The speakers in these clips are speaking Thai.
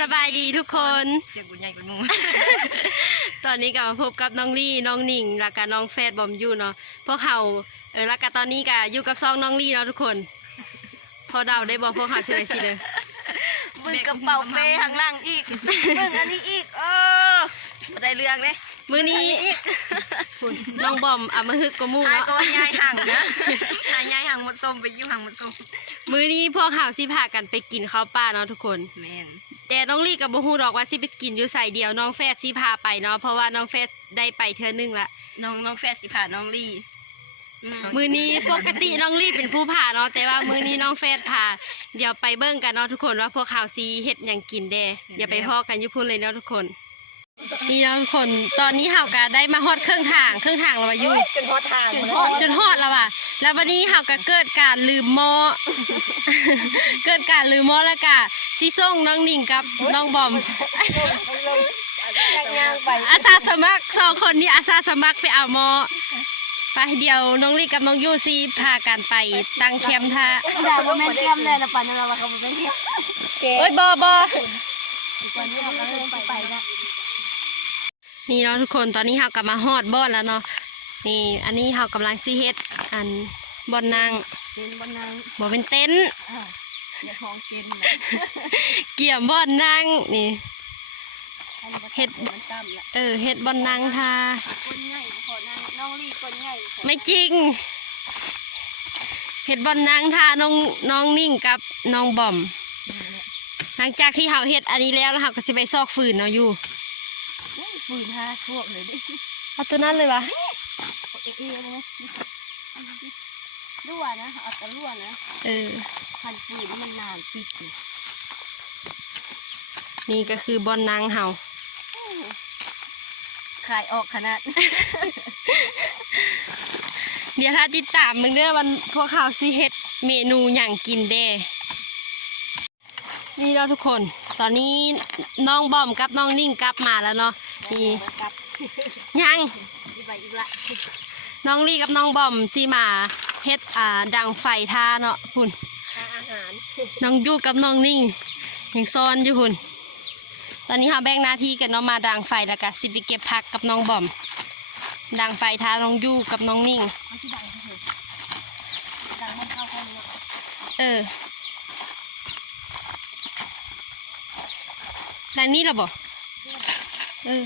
สบายดีทุกคน เสียงกูใหญ่กว่าหมูตอนนี้ก็มาพบกับน้องลี่น้องหนิงแล้วก็น้องแฟดบอมอยู่เนาะพวกเขาเออแล้วก็ตอนนี้ก็อยู่กับซองน้องลี่เนาะทุกคน พอเดาได้บอกพวกเขาสิเลยสิเลยมึงกระเป๋าเป้ข้างล่างอีกมึงอันนี้อีกเออบ่ได้เรื่องเลยมื้อนี้อีกคุณน้องบอมเอามาฮึกกว่าหมู่หายเนาะตัวยายห่างนะหายยายห่างหมดส้มไปอยู่ห่างหมดส้มมื้อนี้พวกเขาสิพากันไปกินข้าวป้าเนาะทุกคนแมน แต่น้องลี่กับบ่ฮู้ดอกว่าสิไปกินอยู่ใส่เดียวน้องแฟดสิพาไปเนาะเพราะว่าน้องแฟดได้ไปเทื่อนึงละน้องน้องแฟดสิพาน้องลี่อืมือนี้ปกติน้องรีบเป็นผู้พาเนาะแต่ว่ามือนี้น้องเฟสพาเดี๋ยวไปเบิ้งกันเนาะทุกคนว่าพวกเขาซีเฮ็ดหยังกินแด่อย่าไปพอกันอยุพูนเลยเนาะทุกคน นี่เนาะทุกคนตอนนี้เฮาก็ได้มาฮอดเครื่องทางเครื่องทางแล้วว่าอยู่ จนพอทางจนฮอดจนฮอดแล้วว่ะ แล้ววันนี้เฮาก็เกิดการลืมหม้อ เกิดการลืมหม้อแล้วก็สิส่งน้องหนิงกับน้องบอม ย่างไปอาสาสมัครสองคนนี้อาสาสมัครไปเอาหม้อไปเดี๋ยวน้องลี่กับน้องยูซีพากันไปตั้งแคมป์ท่าอย่าบ่แม่นเตรียมเลยนะปันเราเขาบ่แม่นเตรียมโอ้ยบอบอ วันนี้เราก็เริ่มไปนะ นี่เนาะทุกคนตอนนี้เฮากลับมาฮอดบอนแล้วเนาะนี่อันนี้เฮากำลังซีเฮ็ดอันบอนนางเป็นบนนางบ่เป็นเต็นท์อย่าท้องกินเกี่ยมบอนนางนี่เฮ็ดมันต่ำละเออเฮ็ดบอนนางทาคนใหญ่ขอนางน้องลี่คนใหญ่ไม่จริงเฮ็ดบอนนางทาน้องน้องนิ่งกับน้องบอม หลังจากที่เฮาเฮ็ดอันนี้แล้วแล้วเฮาก็สิไปซอกฟืนเนาะอยู่ ปืนห้าทั่วเลยดิเอาตัวนั้นเลยวะเอ็กเอ็นะรั่วนะเอาแต่รั่วนะ เออพันปืนมันนานติดนี่ก็คือบอนนางเฮาขายออกขนาด เดี๋ยวถ้าติดตามมึงเด้อวันพวกเขาสิเฮ็ดเมนูอย่างกินเด้นี่เราะทุกคน ตอนนี้น้องบอมกับน้องนิ่งกลับมาแล้วเนาะ นี่กับยังอีใบอีละน้องลี่กับน้องบอมสิมาเฮ็ดอ่าดังไฟท่าเนาะคุณอาหารน้องยู่กับน้องนิ่งยังซ้อนอยู่คุณตอนนี้เราแบ่งหน้าที่กันเนาะมาดังไฟแล้วก็สิไปเก็บผักกับน้องบอม ดังไฟท่าน้องยู่กับน้องนิ่งเอาที่ดังเถอะดังให้เข้ากันเนาะเออดังนี้เหรอบอก เออ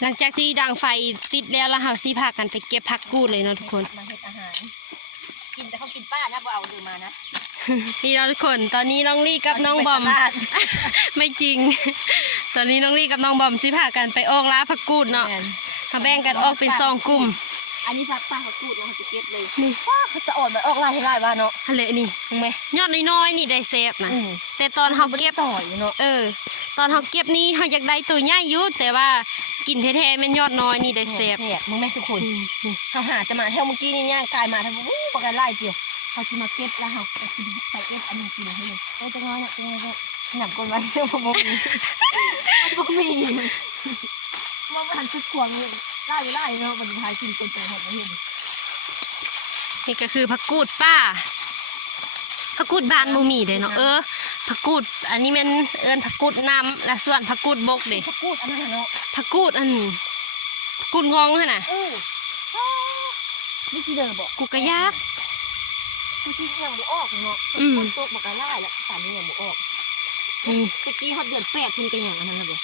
หลังจากที่ดังไฟติดแล้วแล้วเราซีพากันไปเก็บผักกูดเลยเนาะทุกคน มาเฮ็ดอาหาร กินแต่เขากินป้านะบ่เอาดูมานะ นี่เนาะทุกคนตอนนี้น้องลี่กับน้องบอมไปตลาดไม่จริง ตอนนี้น้องลี่กับน้องบอมซีพากันไปออกล้าผักกูดเนาะเขาแบ่งกันออกเป็นสองกลุ่มอันนี้พักป้าเขาพูดว่าเขาจะเก็บเลย นี่ป้าเขาจะอ่อนมันออกลายให้ลายว่าเนาะทะเลนี่ถูกไหมยอดน้อยๆนี่ได้เซฟนะอืมแต่ตอนเขาเก็บต่อยเนาะเออ ตอนเขาเก็บนี่เขาอยากได้ตัวใหญ่อยู่แต่ว่ากินแท้ๆแม่นยอดน้อยนี่ได้เซฟแหกมึงแม่ทุกคนอืมอืมเขาหาจะมาเท่าเมื่อกี้นี่ย่างกายมาทำวู้ประกันไล่เกี่ยวเขาจะมาเก็บแล้วเขาเอากินใส่เก็บอันนี้กินให้เลยโอ้จังน้อยเนี่ยจังน้อยเนี่ยหนักกว่าวันเดียวผมบ่มีผมบ่มีว่ามันหันชุดขวงเลยไล่ไล่เนาะมันพายกินคนใจหดมาเห็นนี่ก็คือผักกูดป้าผักกูดบานมูมีเด้เนาะเออ ผักกูด อันนี้แมันเอิ้นผักกูดน้ำและส่วนผักกูดบกเด้เขาพูดอันนั้นน่ะเนาะผักกูดอันผักกูดงองหั่นน่ะเออนี่คือเดินบอกกูก็ยากกูที่ยังบ่ออกเนาะอืมคนโตมากันไล่แล้วสารนี้ยังบ่ออกนี่ตะกี้ฮอดเดือนแปดคุณกันอย่างอันนั้นนะบ่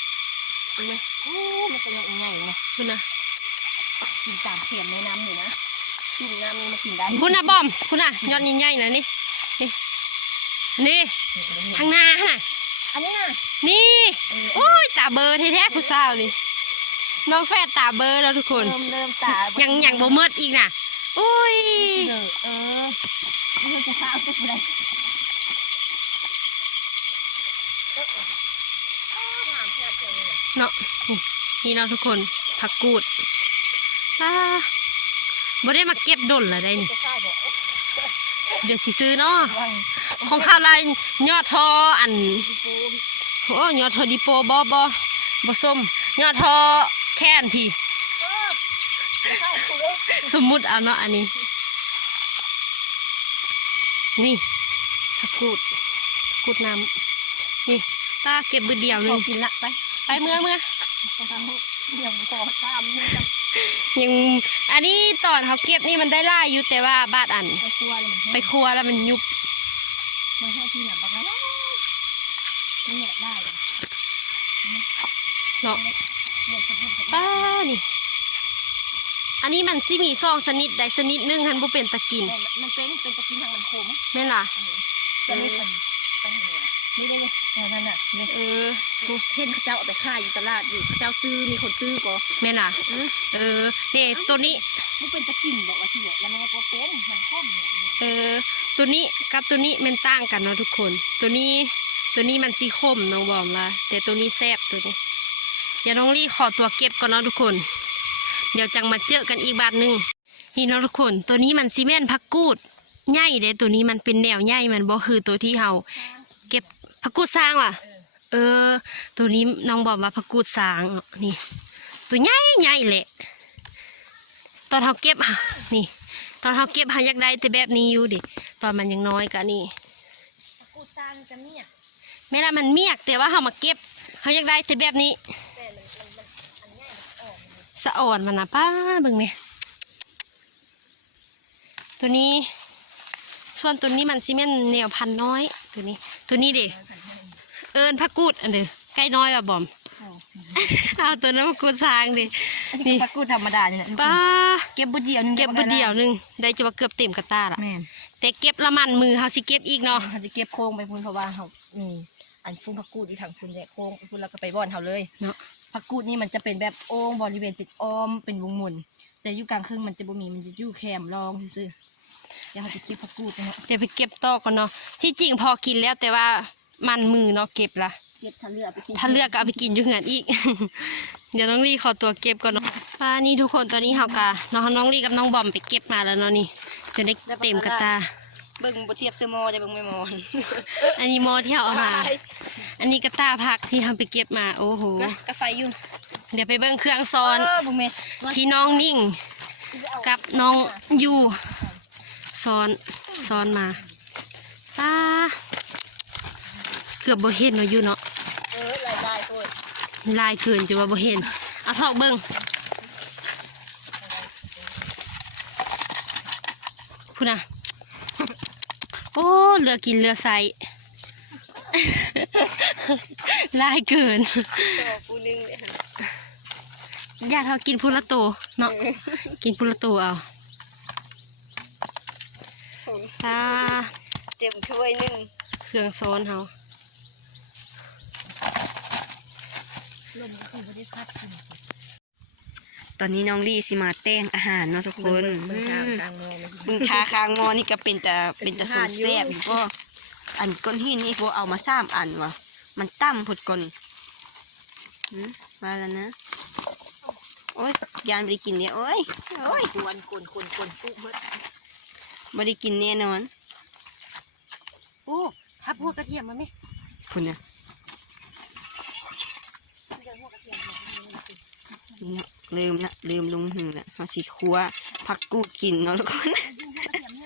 เห็นไหมโอ้มันเป็นอย่างใหญ่ๆนะคุณนะมีสามเขียนในน้ำอยู่นะกินน้ำนี่มากินได้คุณนะบอมคุณนะยอดใหญ่ๆนะนี่นี่ นี่ทางหน้าหั่นน่ะอันนี้น่ะนี่ โอ้ยตาเบอร์แท้ๆผู้สาวนี่น้องแฟดตาเบอร์แล้วทุกคนเริ่มเริ่มตายัยังยังบ่เมิดอีกน่ะโอ้ยเออเออมันจะข้าวจะอะไรงามแท้เลยเนาะนี่นี่เนาะทุกคนผักกูดอ่าบ่ได้มาเก็บดนละได้นี่จะข้าวบอกเดี๋ยวสิซื้อเนาะว่าง ของข้าวลายยอดทออันพี่ปูโอ้ยอดทอดิโปบ่บ่บ่ส้มยอดทอแค่นพี่จะข้าวปูสมมุติเอาเนาะอันนี้ นี่ผักกูดกูดน้ำนี่ตาเก็บบือเดียวหพนึองกินละไป ไปเมื่อเมื่อต้องทำให้เดี๋ยวพอตามเนี่ยจะยังอันนี้ตอนเขาเก็บนี่มันได้ล่ายอยู่แต่ว่าบาดอัน ไปครัวเลยไปครัวแล้วมันยุบ มาให้ที่หนักบักแล้วนี่เนี่ยได้เนาะเนี่ยจะพูดกับป้านี่ อันนี้มันสิมีซองสนิดใดสนิดหนึงหันบ่เป็นตะกินมันเป็นเป็นตะกินทางมันขมแม่นล่ะจะไม่เป็นไปเหนือนี่ได้ไหมเออนั่นน่ะเนี่ยเออเห็นเขาเจ้าเอาไปขายอยู่ตลาดอยู่เขาเจ้าซื้อมีคนซื้อก็แม่นล่ะ เออนี่ตัวนี้ มันเป็นตะกินบอกว่าที่เนี่ยแล้วแม่ก็เป็นมันข้มเนี่ย เออ ตัวนี้กับตัวนี้มันต่างกันเนาะทุกคน ตัวนี้ตัวนี้มันสีคมน้องบอมละแต่ตัวนี้แซ่บตัวนี้เดี๋ยวน้องลี่ขอตัวเก็บก่อนเนาะทุกคน เดี๋ยวจังมาเจอกันอีกบาทหนึ่งนี่เนาะทุกคน ตัวนี้มันซีเมนผักกูดใหญ่เด้ตัวนี้มันเป็นแนวใหญ่มันบ่คือตัวที่เฮาเก็บผักกูดสร้างว่ะ เออ ตัวนี้น้องบอกว่าผักกูดสร้างนี่ ตัวใหญ่ใหญ่แหละตอนเฮาเก็บอะนี่ ตอนเฮาเก็บเฮาอยากได้แต่แบบนี้อยู่ดิตอนมันยังน้อยกะนี่กูตานกันเนี่ยแม่ละมันเมียกแต่ว่าเฮามาเก็บเฮาอยากได้แต่แบบนี้แต่มันมันมันอันง่ายมันออกสะอ่อนมันนะป้าเบิ่งเนี่ยตัวนี้ ส่วนตัวนี้มันซีเมนแนวพันธุ์น้อย ตัวนี้ ตัวนี้เด็เอิญพักกูดอันเด้อใกล้น้อยว่ะบอมเอาตัวนั้นพักกูดสร้างดิ นี่ผักกูดธรรมดาเนี่ยนะป้าเก็บบุเดียวนึงเก็บบุเดียวหนึงได้จะว่าเกือบเต็มกระตาละแม่นแต่เก็บละมันมือเฮาสิเก็บอีกเนาะเขาจะเก็บโค้งไปพุ่นเพราะว่าเขานี่อันฟุ้งผักกูดที่ทางพุ่นแยกโค้งไปพุ่นแล้วก็ไปบ่อนเขาเลยเนาะผักกูดนี่มันจะเป็นแบบโอ่งบริเวณติดอ้อมเป็นวงมุนแต่อยู่กลางครึ่งมันจะบ่มีมันจะอยู่แคมรองซื่อๆเดี๋ยวเขาจะเก็บผักกูดนะฮะเดี๋ยวไปเก็บต่อก่อนเนาะที่จริงพอกินแล้วแต่ว่ามันมือเนาะเก็บละเก็บถ้าเลือกไปกินถ้าเลือกก็เอาไปกินอยู่เหือนอีก เดี๋ยวน้องลี่ขอตัวเก็บก่อนเนาะป้านี่ทุกคนตอนนี้เฮากะน้องน้องลี่กับน้องบอมไปเก็บมาแล้วเนาะนี่จนได้เต็มกระตา เบิ่งบ่เทียบเสื้อหมอจะเบิ่งไม่หมอน อันนี้หมอที่เฮาเอามา อันนี้กระตาผักที่เฮาไปเก็บมาโอ้โหนะกาไฟยุ่นเดี๋ยวไปเบิ่งเครื่องซ้อนเออบุเมที่น้องนิ่ง กับน้องยูซ้อนซ้อนมาป้าเกือบบ่เห็นเนาะยูเนาะ เออลายลายโคตร ลายเกินจะว่าบ่เห็นเอาทอกเบิ่งพูดนะโอ้เรือกินเรือใสลายเกินตัวปูนึงเลยค่ะญาติเขากินพุละโตวเนาะกินพุละโตวเอาตาเต็มถ้วยหนึงเครื่องซ้อนเขา ลมก็คือบ่ได้พัดกิน ตอนนี้น้องลี่สิมาแต่งอาหารเนาะทุกคนเบิ่งทางกลางเมืองเลยบึงทาคางงอนี่ก็เป็นแต่เป็นแต่สมแซ่บอยู่ก็อันก้อนหินนี่พวเอามาสามอันวะมันตั้มผดก่อนหืมมาแล้วนะโอ้ยยานไม่ได้กินเนี่ยโอ้ยโอ้ยกวนกวนกวนกวนปุ๊บเบิดไม่ได้กินแน่นอนโอ้ทับหัวกระเทียมมาไหมคุณนะ นี่นะลืมละลืมลุงหนึ่งละเอาสีครัวผักกูดกินเนาะทุกคน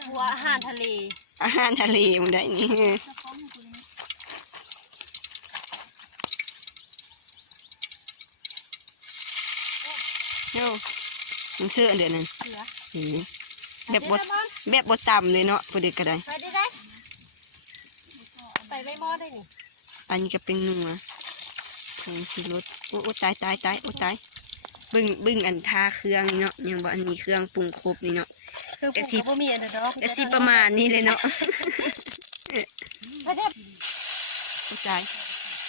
หัวอาหารทะเลอาหารทะเลมันได้นี่โย่มึงเสื้ออันเดือนนั้นอืมแบบบดแบบบดต่ำเลยเนาะพอดีก็ได้ไปได้ได้ใส่ใบมอได้นี่อันนี้ก็เป็นนัวผงสีรสโอ้โอ้ตายตายตายโอ้ตาย บึ้งบึ้งอันทาเครื่องนี่เนาะยังบ่อันมีเครื่องปรุงครบนี่เนาะคือปลูกก็บ่มีอันนั้นเนาะก็สิประมาณนี้เลยเนาะไปเด้อโอ้ตาย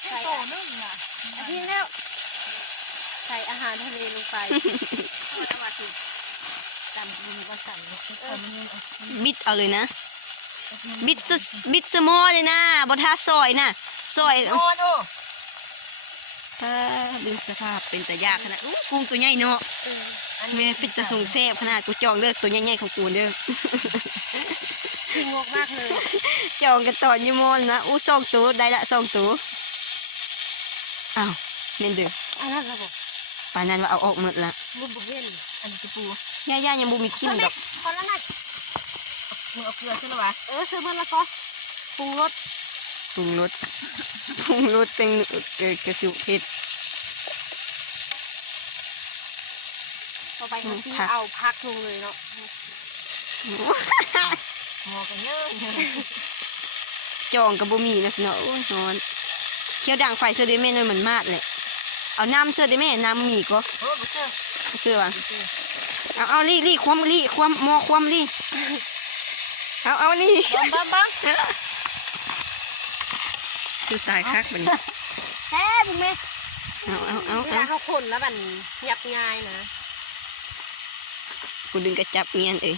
ใส่ต่อนึ่งน่ะอาทิตย์แล้วใส่อาหารทะเลลงไปตามมือก็สั่นเนาะเออมันยังเอาบิดเอาเลยนะ บิดซะบิดสมอเลยนะบ่ทาซอยนะซอยนอนโอ้เออ ดึงสภาพเป็นตะยากขนาดอู้กุ้งตัวใหญ่เนาะอันแม่เป็นตะสงแซ่บขนาดกูจองเด้อตัวใหญ่ๆของกูเด้อขี้งกมากเลยจองกันตอนอยูมอนนะอู้สองตัวได้ละสองตัวอ้าวเม่นเด้ออันนั้นระบบป่านนั้นว่าเอาออกหมดละมุบเว้นอันนี้จะปูย่าๆยังบ่มีกินดอกพอแล้วนะมือเอาเกลือใช่ไหมวะเออซื้อมาแล้วก็ปรุงรสปรุงรสปรุงรสเป็นเกิดกระสุเผ็ด ต่อ ไปก็ที่ผักเอาพักลงเลยเนาะหอกันเยอะจองกับบ่มีนะสิเนาะโอ้ยนอนเคี้ยวดังไฟเสื้อได้แม่นอยเหมือนมาดเลยเอาน้ำเสื้อได้แม่น้ำมีก็โอ้บ่เจอเสื้อวะเอาเอาลี่ลี่ความลี่ความหมอความลี่เอาเอาลี่บัมบัมบัมคือสายคักบัดนี้แซ่บุ้งแม่เอาเอาเอาเวเอาลาเขาคนแล้วมันยับง่ายนะ กูดึงกระจับเงียนเอ้ย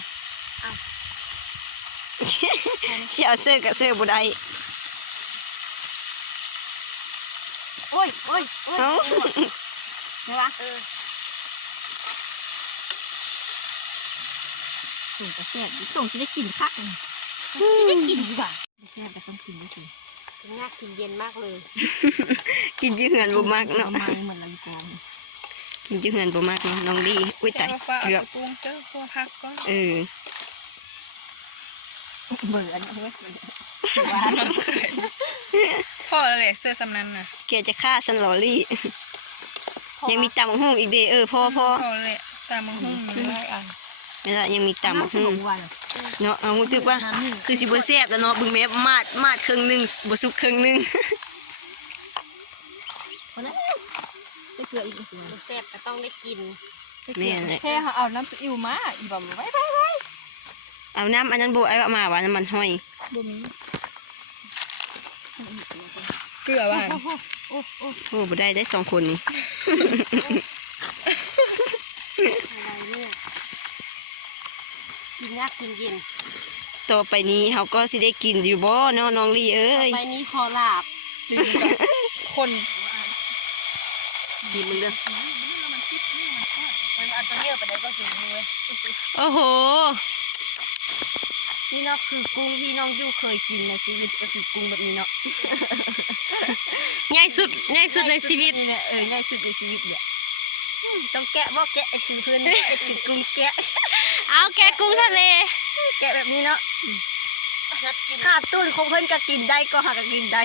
อ้าวเชี่ยวเสื้อกับเสื้อบุได้โอ้ยโอ้ยโอ้ยเอาเห็นปะเออส่งกระแซ่บส่งจะได้กินคักเลยได้กินดีกว่าแซ่บแต่ต้องกินไม่ถึงยากกินเย็นมากเลย กินอยืเหือนบ่มากเนาะประมาณเหมือนลำกอง กินอยืเหือนบ่มากเนาะน้องดีอุ้ยตายแต่ว่าฟ้าเกือเอาบปรุงเสื้อพวกพักก็เออเบื่อนะเฮ้ยพ่อแล้วแหละเสื้อสำนันน่ะแกจะฆ่าฉันเหรอลี่ยังมีตำบักหุ่งอีกเดอเออพ่อพ่อพ่อแล้วแหละตามมึงหุ่งมันร้อยอันไม่ละยังมีตำบักหุ่งวันเนาะเอารู้สึกว่าน้ำนี่คือสิบ่แซ่บแล้วเนาะเบึงแม่มาดมาดครึ่งหนึงบ่สุกครึ่งหนึง คนนั้นใส่ เกลืออีกนิดนึงแซ่บก็ต้องได้กินแม่นแหละแค่เขาเอาน้ำซีอิ๊วมาอีบอมไว้ไว้ไว้เอาน้ำอันนั้นบ่ไอ้ว่ามาว่าน้ำมันห้อยบ่มีเกลือบ้านโอ้บ่ได้ได้สองคนนี่อะไรเนี่ยกินยากกินเย็นต่อไปนี้เฮาก็สิได้กินอยู่บ่เนาะน้องลี่เอ้ต่อยไปนี้คอลาบคน ดีมึงเด้อมันเอาตัวเยอะไปได้ก็คือเว้ยโอ้โห นี่เนาะคือกุ้งที่น้องยูเคยกินในชีวิตก็คือกุ้งแบบนี้เนาะใหญ่สุดใหญ่สุดในชีวิตนี่แหละเออง่ายสุดในชีวิตเนี่ยต้องแกะบ่แกะไอ้คือเพื่อนเนี่ยไอ้คือกุ้งแกะ เอาแกะกุ้งทะเล แกะแบบนี้เนาะขาดตุ้นคงเพิ่นก็กินได้ก็หาก็กินได้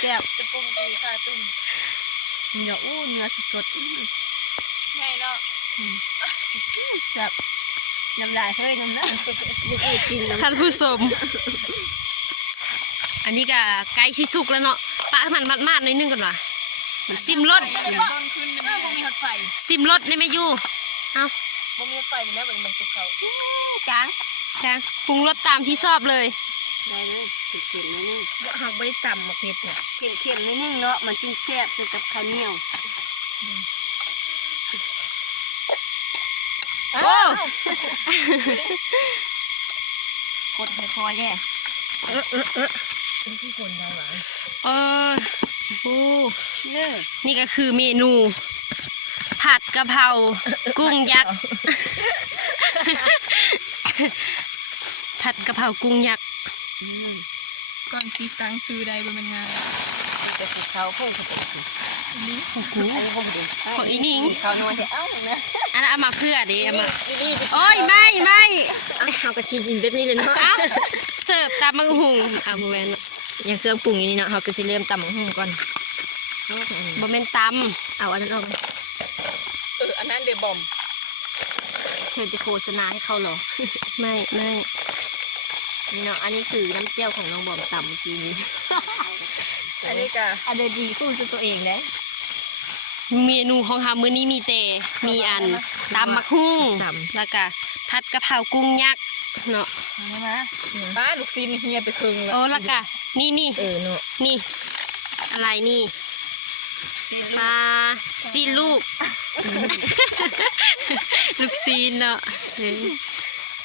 แซ่บจะปรุงดีขาดตุ้น เนื้ออู้เนื้อสดๆไงเนาะแบบน้ำลายเฮ้ยน้ำลายยังไอ้กินน้ำท่านผู้ชมอันนี้ก็ไก่ชิสุกแล้วเนาะปะให้มันมัดๆหน่อยนึงก่อนว่ะซิมรสต้นขึ้นนะเออบ่มีหอดไฟซิมรสได้ไหมยูเอาบ่มีหอดไฟนี่แหละมันมันสุกเขาจางจ้างปรุงรสตามที่ชอบเลยได้เลย เค็มๆนิดนึงบ่หักบ่ได้ต่ำมาเผ็ดเนี่ยเค็มๆนิดนึงเนาะมันจึงแซ่บคือกับข้าวเหนียวโอ้กดให้คอแย่เออเออเออเป็นที่คนเราหลายเออโอ้เนื้อนี่ก็คือเมนู ผัดกะเพรากุ้งยักษ์ผัดกะเพรากุ้งยักษ์ ก่อนซีตังซื้อได้บ่เป็นงานแต่สุกเขาเพิ่งจะเป็นสุกลิ้นอันนี้ผมเห็นของอีนิงเขานอนเอ้านะอันนั้นเอามาเพื่อดิเอามาอีนี่โอ้ยไม่ไม่เขาก็กินแบบนี้เลยเนาะเอาเสิร์ฟตามมังหุงเอาโมเมนอย่างเครื่องปรุงอย่างนี้เนาะเขาก็จะเริ่มตำหุ่งก่อนโมเมนตเอาอันนั้นออกเอออันนั้นเดบอมเธอจะโฆษณาให้เขาเหรอ ไม่ไม่ นี่เนาะ อันนี้คือน้ำเจียวของน้องบอมตำเมื่อกี้นี้ อันนี้ก็อันนี้ดีสู้สุดตัวเองเลยเมนูของเขามื้อนี้มีแต่มีอันตำมักหุ่งแล้วก็ผัดกะเพรากุ้งยักษ์เนาะนี่มาป้าลูกซีนเฮียไปครึ่งแล้วโอ้แล้วก็นี่นี่เออเนาะนี่ อะไรนี่ซีนปลาซีนลูก ลูกซีนเนาะเออ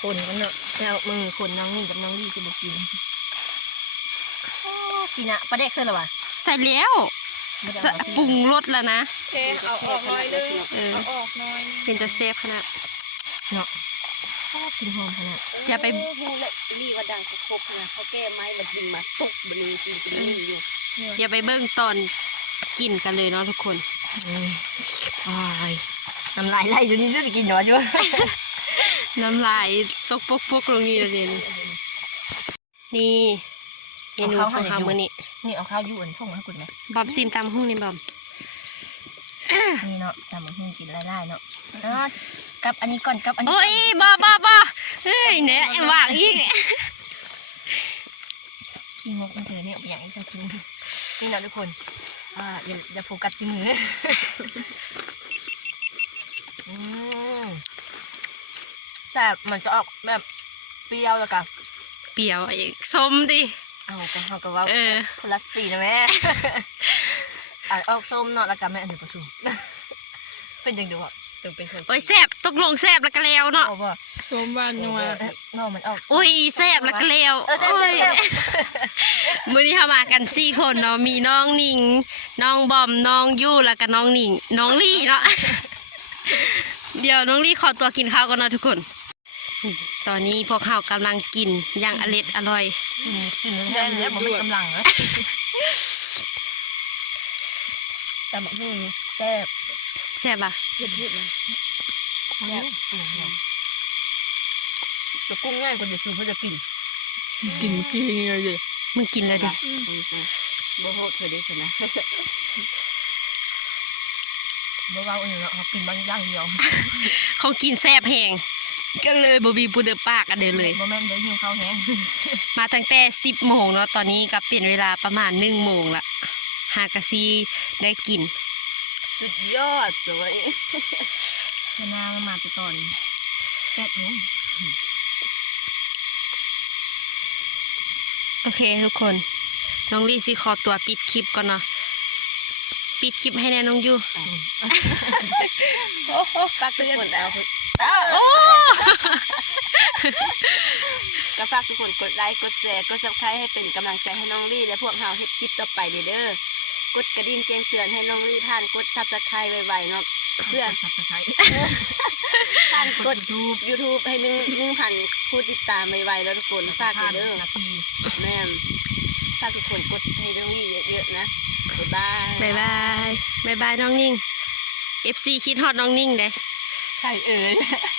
คนกันเนาะ แล้วมึงคนน้องนี่กับน้องนี่จะมากินโอ้กินอะปลาเด็กเสร็จแล้ววะใส่แล้วไม่ได้สะเอาปรุงรสแล้วนะเทเอาออกหน้อยนึงเออเอาออกหน้อยนึงเป็นจะเซฟขนาดเนาะโอ้กินหอมขนาดอย่าไปฮู้และลี่ว่าดังครบนะเขาแก้ไม้แล้วกินมาตกบริกินกินนี่อยู่อย่าไปเบิ่งตอนกินกันเลยเนาะทุกคนอืมอ้ายน้ำลายไหลอยู่นี่จะกินหนอจ้ะ น้ำลายตกปกปกๆลงนี่ละเด่นนี่เมนูของเขามื้อนี้นี่เอาข้าวอยู่อันทุ่งให้คุณไหมบอมซิมตามหุ้งนี่บอมนี่เนาะจำมันกินไล่ๆเนาะเนาะกับอันนี้ก่อนกับอันนี้โอ้ยบอบอบอเฮ้ยเนี่ยว่างอีกขี้งกมันเถอะเนี่ยอย่างนี้จะกินนี่เนาะทุกคนอ่าอย่าอย่าโฟกัสที่มืออืม แต่มันจะออกแบบเปรี้ยวแล้วกันเปรี้ยวอีกส้มดิเอาก็เขาก็ว่าเออพลาสติกนะแม่อะออกส้มเนาะแล้วกันแม่อันเดียวประชุมเป็นยังไงวะตึงเป็นคนโอ้ยแซบตกลงแซบแล้วก็แล้วเนาะเอาบ่สมบ้านนัวเอ๊ะเนาะมันออกโอ้ยแซบแล้วก็แล้วเออแซ่บโอ้ยแซ่บมื้อนี้เขามากันสี่คนเนาะมีน้องหนิงน้องบอมน้องยู่แล้วก็น้องหนิงน้องลี่เนาะเดี๋ยวน้องลี่ขอตัวกินข้าวก่อนเนาะทุกคน ตอนนี้พวกเขากำลังกินอย่างอร็ดอร่อยกินกินแรงแล้วมันเป็นกำลังนะแต่มันนี่แซ่บแซ่บปะเผ็ดเผ็ดนะแซ่บกุ้งเนี่ยจะกุ้งง่ายกว่าจะซื้อเขาจะกิน กินกินเลยดิมึงกินแล้วดิบ่โหดเธอได้ชนะเมื่อเราเนี่ยเขากินบางอย่างเดียวเขากินแซ่บแหง ก็เลยบบีปูเดอปากกันเดินเลย โมเมนต์เดี๋ยวหิวข้าวแห้งมาตั้งแต่สิบโมงเนาะตอนนี้ก็เปลี่ยนเวลาประมาณหนึ่งโมงละหากะซีได้กิน สุดยอดสวยเวลามาไปตอนแปดโมงโอเคทุกคน น้องลี่สิขอตัวปิดคลิปก่อนเนาะปิดคลิปให้แน่น้องยูฝากทุกคนแล้ว โอ้ ก็ฝาก ทุกคนกดไลค์กดแชร์กดซับสไครต์ให้เป็นกำลังใจให้น้องลี่ และพวกเราเฮ็ดคลิปต่อไปเด้อเด้อกดกระดิ่งแจ้งเตือนให้น้องลี่ผ่านกดซับสไครต์ไวๆเนาะเพื่อสับสไครต์ผ่านกด YouTube ให้หนึ่งหนึ่งพันผู้ติดตามไวๆแล้วทุกคนฝากเด้อนาทีแม่มฝากทุกคนกดให้น้องลี่เยอะๆนะบ๊ายบายบายบายบายบายน้องนิ่ง FC คิดฮอดน้องนิ่งเด้ใช่เอ่ยจัก